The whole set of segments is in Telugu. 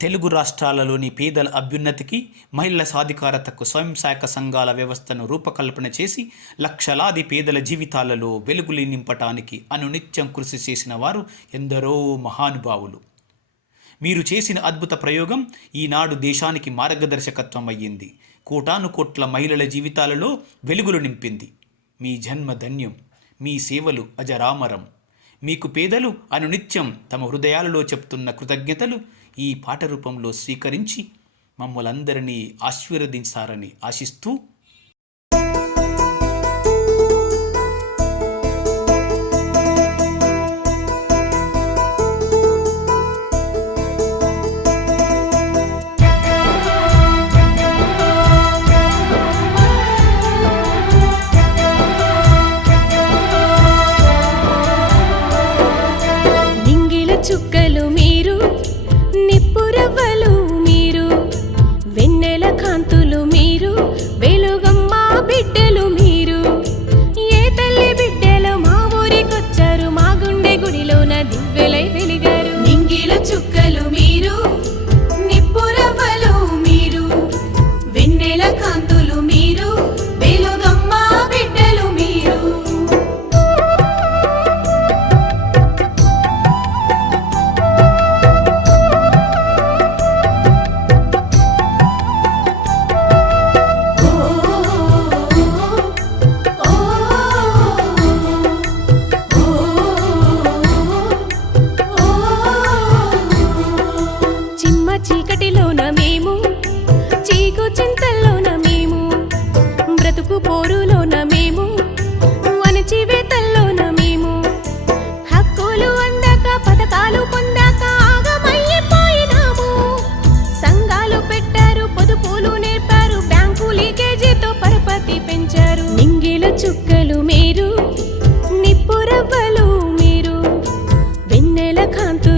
తెలుగు రాష్ట్రాలలోని పేదల అభ్యున్నతికి మహిళల సాధికారతకు స్వయం సహాయక సంఘాల వ్యవస్థను రూపకల్పన చేసి లక్షలాది పేదల జీవితాలలో వెలుగులు నింపటానికి అనునిత్యం కృషి చేసిన వారు ఎందరో మహానుభావులు. మీరు చేసిన అద్భుత ప్రయోగం ఈనాడు దేశానికి మార్గదర్శకత్వం అయ్యింది. కోటాను కోట్ల మహిళల జీవితాలలో వెలుగులు నింపింది. మీ జన్మ ధన్యం మీ సేవలు అజరామరం. మీకు పేదలు అనునిత్యం తమ హృదయాలలో చెప్తున్న కృతజ్ఞతలు ఈ పాట రూపంలో స్వీకరించి మమ్మలందరినీ ఆశీర్వదించారని ఆశిస్తూ చీకటిలోన మేము చీకు చింతల్లోన మేము బ్రతుకు పోరులోన మేము అణచివేతల్లోన మేము. హక్కులు అందాక పథకాలు పొందాక ఆగమయ్యిపోయినాము సంఘాలు పెట్టారు పొదుపులు నేర్పారు బ్యాంకు లీకేజీతో పరపతి పెంచారు. నింగిల చుక్కలు మీరు నిప్పురవ్వలు మీరు వెన్నెల కాంతులు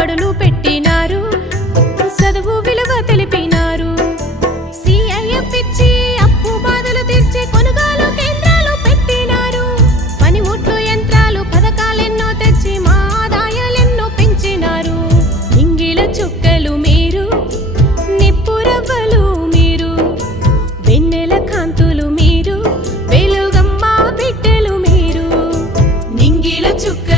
కడులు పెట్టినారు. చదువు విలువ తెలిపినారు. ఇచ్చి అప్పు బాధలు కొనుగోలు కేంద్రాలు పెట్టినారు. యంత్రాలు పథకాలెన్నో తెచ్చి ఆదాయాలెన్నో పెంచినారు. చుక్కలు మీరు మీరు వెన్నెల మీరు మీరు. చుక్క